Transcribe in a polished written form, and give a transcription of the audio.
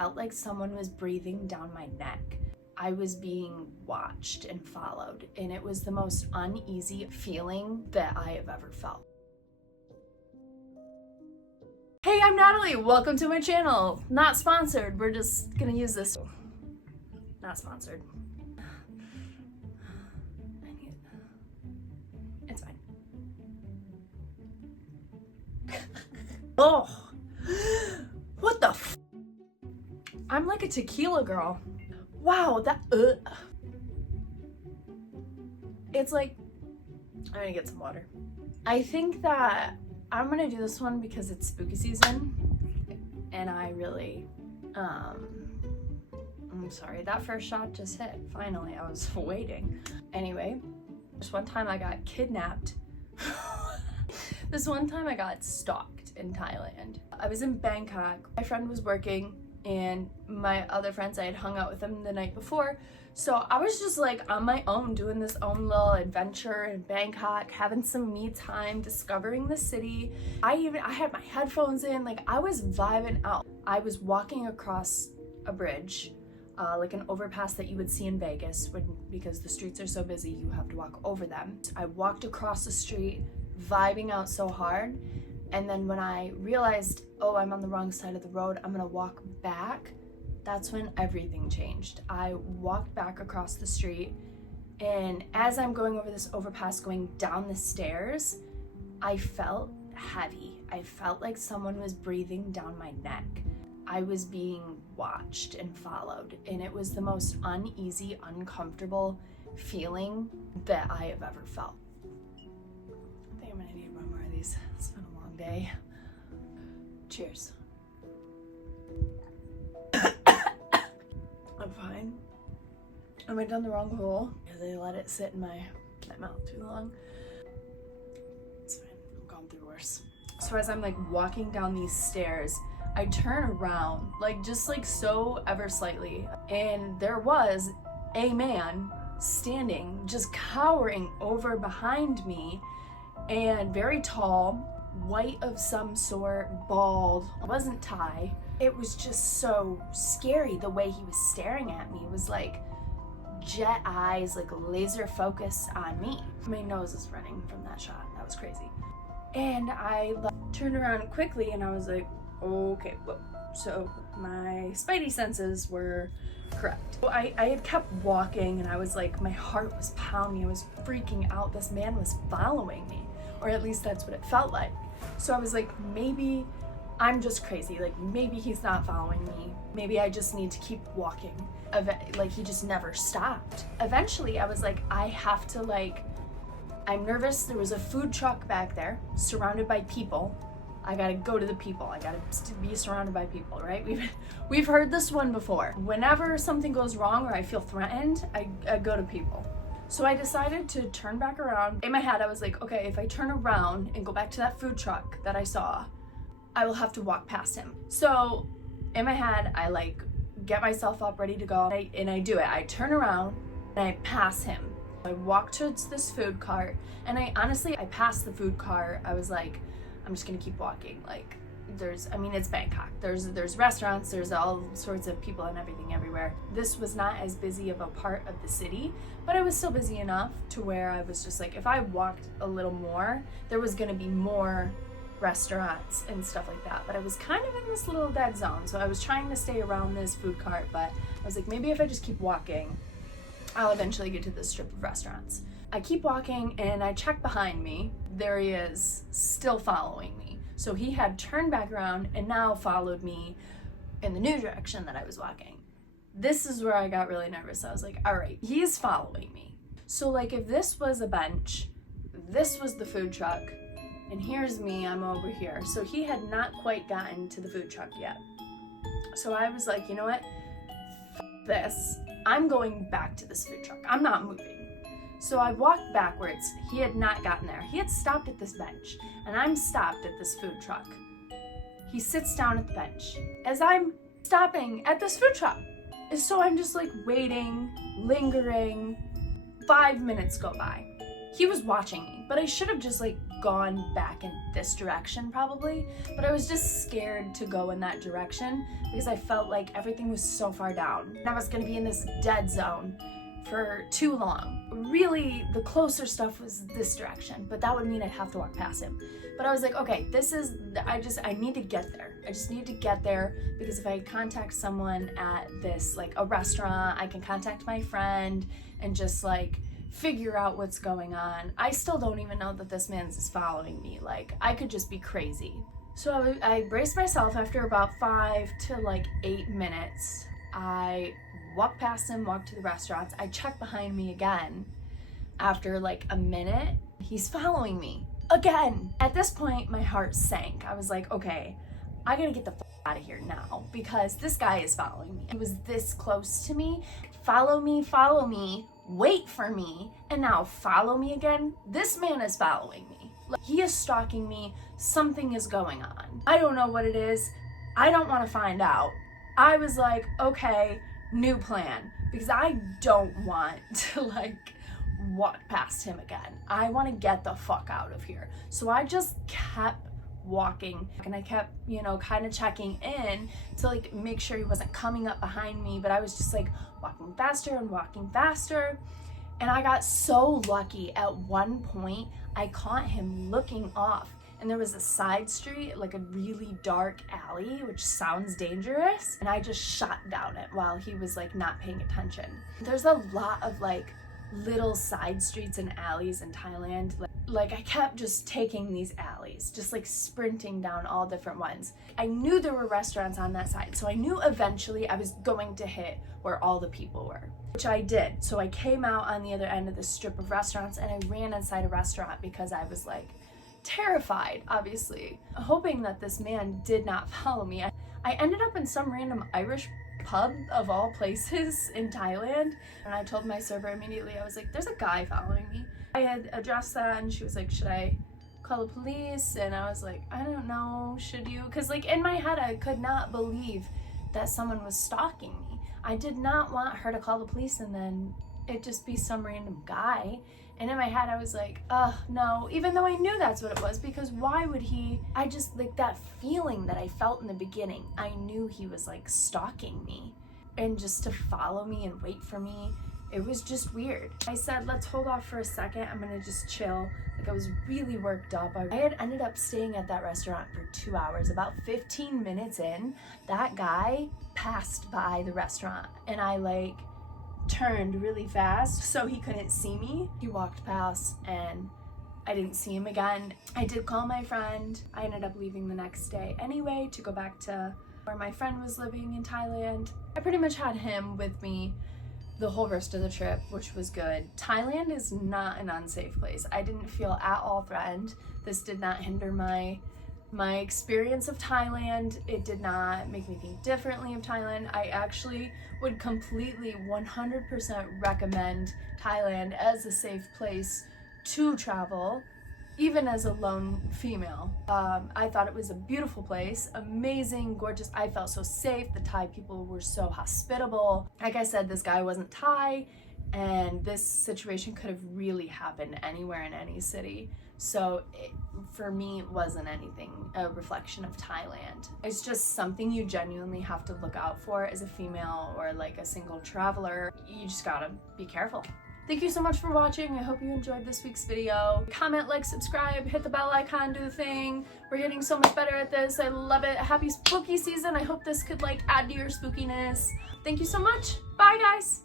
felt like someone was breathing down my neck. I was being watched and followed, and it was the most uneasy feeling that I have ever felt. Hey, I'm Natalie. Welcome to my channel. Not sponsored. We're just gonna use this. Not sponsored. It's fine. Oh, what the f? I'm like a tequila girl. Wow, that It's like, I'm gonna get some water. I think that I'm gonna do this one because it's spooky season, and I really, I'm sorry, that first shot just hit. Finally, I was waiting. Anyway, this one time I got kidnapped. This one time I got stalked in Thailand. I was in Bangkok. My friend was working, and my other friends, I had hung out with them the night before. So I was just like on my own doing this own little adventure in Bangkok, having some me time, discovering the city. I had my headphones in, like I was vibing out. I was walking across a bridge, like an overpass that you would see in Vegas because the streets are so busy, you have to walk over them. I walked across the street, vibing out so hard. And then when I realized, oh, I'm on the wrong side of the road, I'm gonna walk back, that's when everything changed. I walked back across the street, and as I'm going over this overpass, going down the stairs, I felt heavy. I felt like someone was breathing down my neck. I was being watched and followed, and it was the most uneasy, uncomfortable feeling that I have ever felt. I think I'm gonna need one more of these. It's been a long day. Cheers. I'm fine. I went down the wrong hole because I let it sit in my mouth too long. It's fine. I've gone through worse. So as I'm like walking down these stairs, I turn around, like just like so ever slightly, and there was a man standing, just cowering over behind me, and very tall, white of some sort, bald, wasn't Thai. It was just so scary the way he was staring at me. It was like jet eyes, like laser focus on me. My nose is running from that shot. That was crazy. And I turned around quickly and I was like, okay, whoa. So my spidey senses were correct. I had kept walking and I was like, my heart was pounding. I was freaking out. This man was following me, or at least that's what it felt like. So I was like, maybe I'm just crazy. Like maybe he's not following me. Maybe I just need to keep walking. Like he just never stopped. Eventually I was like, I have to I'm nervous. There was a food truck back there surrounded by people. I gotta go to the people. I gotta be surrounded by people, right? We've heard this one before. Whenever something goes wrong or I feel threatened, I go to people. So I decided to turn back around. In my head, I was like, okay, if I turn around and go back to that food truck that I saw, I will have to walk past him. So in my head, I get myself up, ready to go, and I do it. I turn around and I pass him. I walk towards this food cart, and I passed the food cart. I was like, I'm just gonna keep walking. It's Bangkok. There's restaurants, there's all sorts of people and everything everywhere. This was not as busy of a part of the city, but it was still busy enough to where I was just like, if I walked a little more, there was gonna be more restaurants and stuff like that. But I was kind of in this little dead zone. So I was trying to stay around this food cart, but I was like, maybe if I just keep walking, I'll eventually get to this strip of restaurants. I keep walking and I check behind me. There he is, still following me. So he had turned back around and now followed me in the new direction that I was walking. This is where I got really nervous. I was like, all right, he's following me. So if this was a bench, this was the food truck, and here's me, I'm over here. So he had not quite gotten to the food truck yet. So I was like, you know what? This. I'm going back to this food truck. I'm not moving. So I walked backwards. He had not gotten there. He had stopped at this bench, and I'm stopped at this food truck. He sits down at the bench as I'm stopping at this food truck. So I'm just waiting, lingering. 5 minutes go by. He was watching me, but I should have just gone back in this direction probably, but I was just scared to go in that direction because I felt like everything was so far down and I was gonna be in this dead zone for too long. Really, the closer stuff was this direction, but that would mean I'd have to walk past him. But I was like, okay, I need to get there. I just need to get there because if I contact someone at this, like a restaurant, I can contact my friend and just like figure out what's going on. I still don't even know that this man's is following me. Like, I could just be crazy. So I braced myself after about 5 to like 8 minutes. I walked past him, walked to the restaurants. I checked behind me again. After like a minute, he's following me again. At this point, my heart sank. I was like, okay, I gotta get the out of here now because this guy is following me. He was this close to me. Follow me, wait for me, and now follow me again. This man is following me. Like, he is stalking me. Something is going on. I don't know what it is. I don't want to find out. I was like, okay, new plan, because I don't want to like walk past him again. I want to get the fuck out of here. So I just kept walking and I kept, kind of checking in to like make sure he wasn't coming up behind me, but I was just like walking faster and walking faster. And I got so lucky. At one point I caught him looking off and there was a side street, like a really dark alley, which sounds dangerous, and I just shot down it while he was like not paying attention. There's a lot of like little side streets and alleys in Thailand. Like I kept just taking these alleys, just like sprinting down all different ones. I knew there were restaurants on that side, so I knew eventually I was going to hit where all the people were, which I did. So I came out on the other end of the strip of restaurants and I ran inside a restaurant because I was like terrified, obviously, hoping that this man did not follow me. I ended up in some random Irish pub of all places in Thailand, and I told my server immediately. I was like, there's a guy following me. I had addressed that and she was like, should I call the police? And I was like, I don't know, should you? Because like in my head I could not believe that someone was stalking me. I did not want her to call the police and then it just be some random guy. And in my head I was like, no, even though I knew that's what it was, because why would he? I just, like, that feeling that I felt in the beginning, I knew he was like stalking me, and just to follow me and wait for me, it was just weird. I said, let's hold off for a second, I'm gonna just chill. Like, I was really worked up. I had ended up staying at that restaurant for 2 hours. About 15 minutes in, that guy passed by the restaurant and I like turned really fast so he couldn't see me. He walked past and I didn't see him again. I did call my friend. I ended up leaving the next day anyway to go back to where my friend was living in Thailand. I pretty much had him with me the whole rest of the trip, which was good. Thailand is not an unsafe place. I didn't feel at all threatened. This did not hinder my experience of Thailand. It did not make me think differently of Thailand. I actually would completely 100% recommend Thailand as a safe place to travel, even as a lone female. I thought it was a beautiful place, amazing, gorgeous. I felt so safe. The Thai people were so hospitable. Like I said, this guy wasn't Thai, and this situation could have really happened anywhere in any city. So for me, it wasn't anything a reflection of Thailand. It's just something you genuinely have to look out for as a female or like a single traveler. You just gotta be careful. Thank you so much for watching. I hope you enjoyed this week's video. Comment, like, subscribe, hit the bell icon, do the thing. We're getting so much better at this. I love it. Happy spooky season. I hope this could like add to your spookiness. Thank you so much. Bye guys.